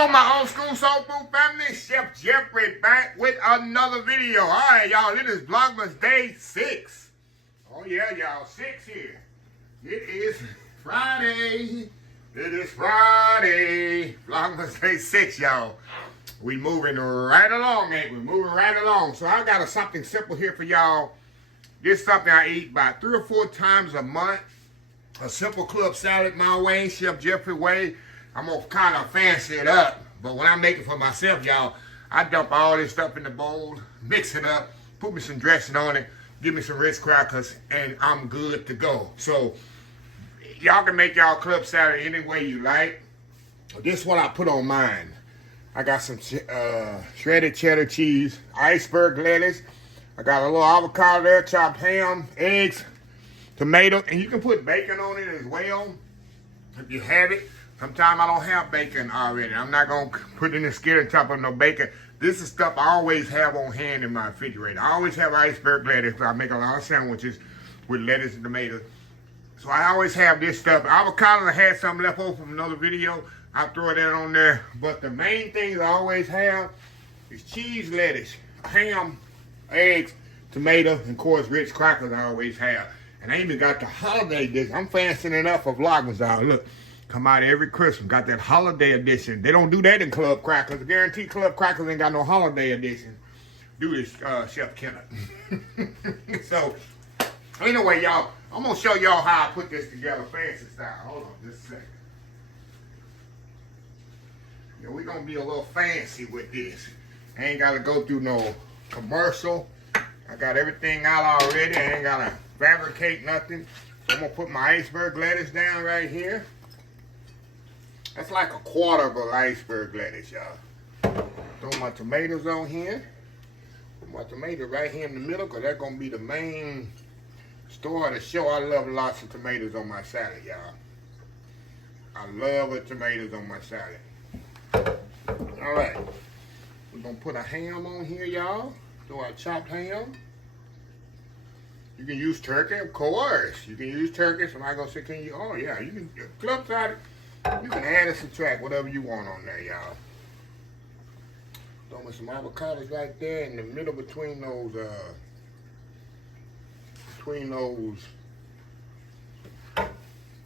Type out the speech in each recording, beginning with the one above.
Hello, my old school soul food family. Chef Jeffrey back with another video. All right, y'all. It is Vlogmas Day 6. Oh, yeah, y'all. 6 here. It is Friday. It is Friday. Vlogmas Day 6, y'all. We moving right along, ain't we? Moving right along. So I got something simple here for y'all. This is something I eat about 3 or 4 times a month. A simple club salad my way, Chef Jeffrey way. I'm going to kind of fancy it up. But when I make it for myself, y'all, I dump all this stuff in the bowl, mix it up, put me some dressing on it, give me some Ritz crackers, and I'm good to go. So, y'all can make y'all club salad any way you like. This is what I put on mine. I got some shredded cheddar cheese, iceberg lettuce. I got a little avocado there, chopped ham, eggs, tomato, and you can put bacon on it as well if you have it. Sometimes I don't have bacon already. I'm not going to put in the skillet and top of no bacon. This is stuff I always have on hand in my refrigerator. I always have iceberg lettuce. I make a lot of sandwiches with lettuce and tomatoes. So I always have this stuff. Avocado, I had some left over from another video. I'll throw that on there. But the main things I always have is cheese, lettuce, ham, eggs, tomato, and of course Ritz crackers I always have. And I even got the holiday dish. I'm fancying it up for Vlogmas, y'all. Look. Come out every Christmas. Got that holiday edition. They don't do that in Club Crackers. I guarantee Club Crackers ain't got no holiday edition. Do this, Chef Kenneth. So, anyway, y'all, I'm going to show y'all how I put this together fancy style. Hold on just a second. Yeah, we're going to be a little fancy with this. I ain't got to go through no commercial. I got everything out already. I ain't got to fabricate nothing. So I'm going to put my iceberg lettuce down right here. That's like a quarter of an iceberg lettuce, y'all. Throw my tomatoes on here. Put my tomato right here in the middle, because that's going to be the main story of the show. I love lots of tomatoes on my salad, y'all. I love the tomatoes on my salad. All right. We're going to put a ham on here, y'all. Throw our chopped ham. You can use turkey, of course. You can use turkey. Somebody going to say, can you? Oh, yeah. You can club salad. You can add and subtract whatever you want on there, y'all. Throw me some avocados right there in the middle between those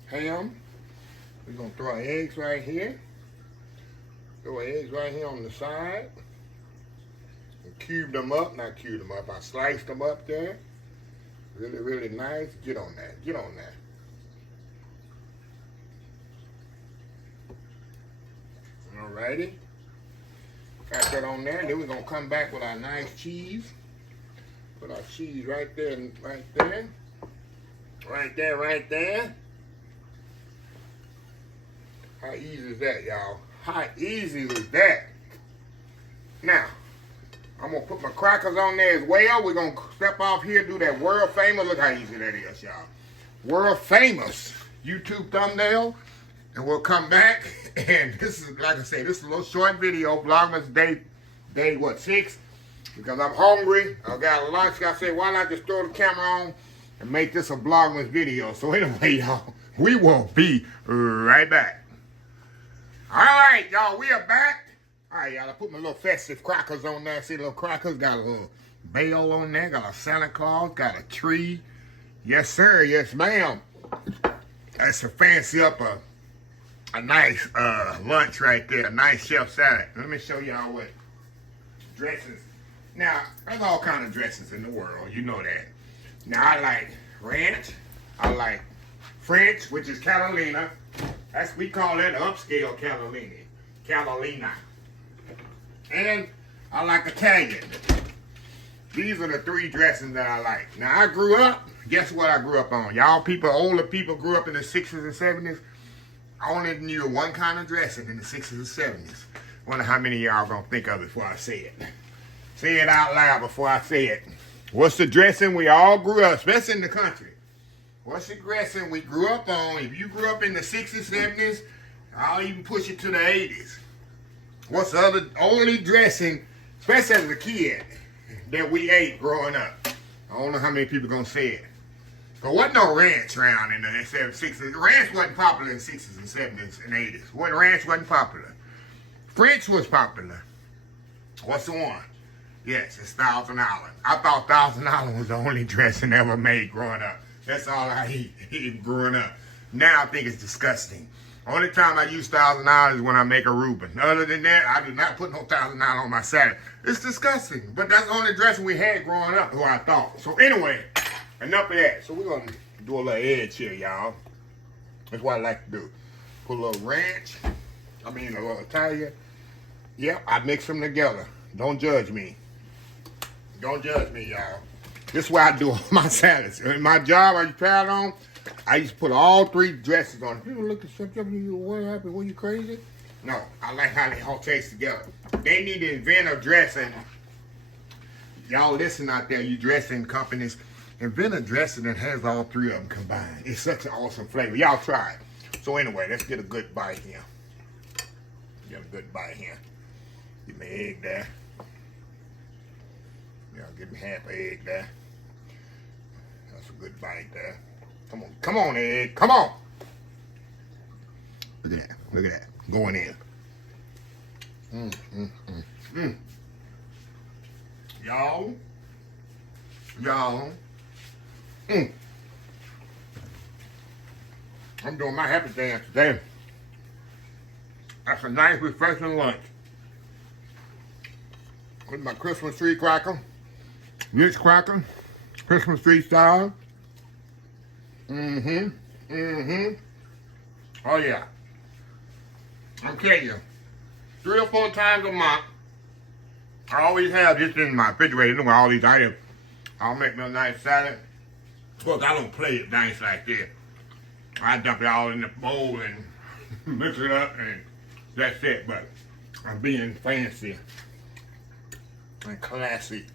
ham. We're gonna throw our eggs right here. Throw our eggs right here on the side. And cube them up, not cube them up. I sliced them up there. Really, really nice. Get on that. Get on that. Alrighty, got that on there. Then we're gonna come back with our nice cheese. Put our cheese right there, right there, right there, right there. How easy is that, y'all? How easy is that? Now, I'm gonna put my crackers on there as well. We're gonna step off here, do that world famous. Look how easy that is, y'all. World famous YouTube thumbnail. And we'll come back, and this is, like I say, this is a little short video, Vlogmas day what, 6? Because I'm hungry, I got lunch, I say, why not just throw the camera on and make this a Vlogmas video? So anyway, y'all, we will be right back. All right, y'all, we are back. All right, y'all, I put my little festive crackers on there. See the little crackers? Got a little bell on there, got a Santa Claus, got a tree. Yes, sir, yes, ma'am. That's a fancy up a nice lunch right there, a nice chef salad. Let me show y'all what dressings. Now, there's all kind of dressings in the world, you know that. Now, I like ranch, I like French, which is Catalina. We call that upscale Catalina. And I like Italian. These are the 3 dressings that I like. Now, I grew up, guess what I grew up on? Y'all people, older people grew up in the 60s and 70s. I only knew one kind of dressing in the 60s and 70s. Wonder how many of y'all gonna think of it before I say it. Say it out loud before I say it. What's the dressing we all grew up, especially in the country? What's the dressing we grew up on? If you grew up in the 60s, 70s, I'll even push it to the 80s. What's the other only dressing, especially as a kid, that we ate growing up? I don't know how many people gonna say it. There wasn't no ranch around in the 60s. Ranch wasn't popular in the 60s and 70s and 80s. Ranch wasn't popular. French was popular. What's the one? Yes, it's Thousand Island. I thought Thousand Island was the only dressing ever made growing up. That's all I eat growing up. Now I think it's disgusting. Only time I use Thousand Island is when I make a Reuben. Other than that, I do not put no Thousand Island on my salad. It's disgusting. But that's the only dressing we had growing up, who I thought. So anyway, enough of that. So we're going to do a little edge here, y'all. That's what I like to do. Put a little ranch. A little Italian. Yep, I mix them together. Don't judge me. Don't judge me, y'all. This is what I do on my salads. In my job I tried on, I used to put all three dresses on. People look at something, what happened? Were you crazy? No, I like how they all taste together. They need to invent a dressing. Y'all listen out there, you dressing companies. Invent a dressing that has all three of them combined. It's such an awesome flavor. Y'all try it. So anyway, let's get a good bite here. Get a good bite here. Get my egg there. Yeah, give me half an egg there. That's a good bite there. Come on, egg, come on. Look at that, going in. Y'all. I'm doing my happy dance today. That's a nice, refreshing lunch. With my Christmas tree cracker. Rich cracker. Christmas tree style. Oh yeah. I'm telling you, 3 or 4 times a month, I always have this in my refrigerator. Look at all these items. I'll make me a nice salad. Of course, I don't play it nice like this. I dump it all in the bowl and mix it up, and that's it. But I'm being fancy and classy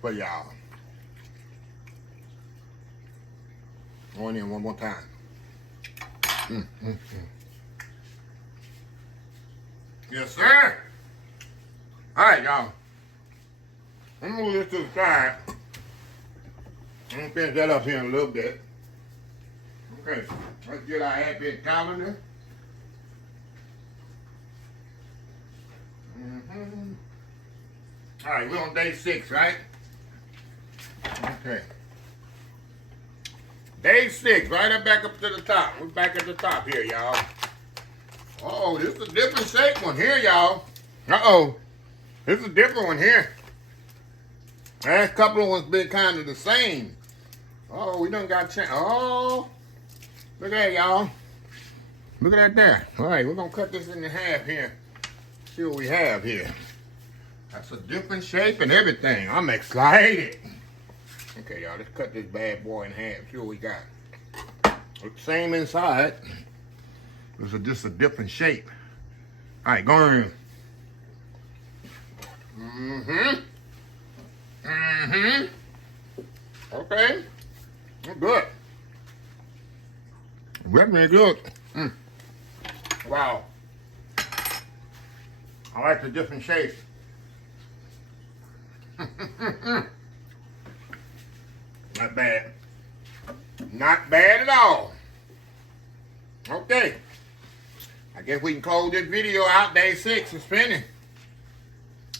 for y'all. Going in one more time. Yes, sir. All right, y'all. I'm gonna move this to the side. I'm gonna finish that up here in a little bit. Okay, let's get our advent calendar. All right, we're on day 6, right? Okay. Day 6, right up back up to the top. We're back at the top here, y'all. Oh, this is a different shape one here, y'all. This is a different one here. Last couple of ones been kind of the same. Oh, we done got changed. Oh, look at that, y'all. Look at that there. All right, we're gonna cut this into half here. See what we have here. That's a different shape and everything. I'm excited. Okay, y'all, let's cut this bad boy in half. See what we got. Same inside. This is just a different shape. All right, go in. Okay. Good. Really good. Wow. I like the different shapes. Not bad. Not bad at all. Okay. I guess we can close this video out. Day 6 is finished.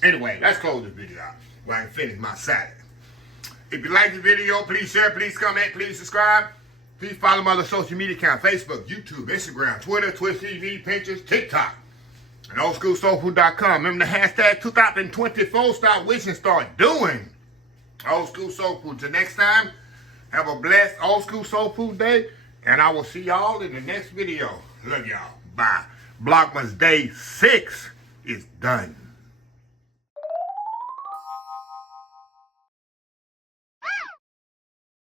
Anyway, let's close this video out while I finish my salad. If you like the video, please share, please comment, please subscribe. Please follow my other social media accounts: Facebook, YouTube, Instagram, Twitter, Twitch TV, Pinterest, TikTok, and oldschoolsoulfood.com. Remember the hashtag 2024. Start wishing, start doing. Old School Soul Food. Till next time, have a blessed Old School Soul Food day, and I will see y'all in the next video. Love y'all. Bye. VLOGMAS Day 6 is done.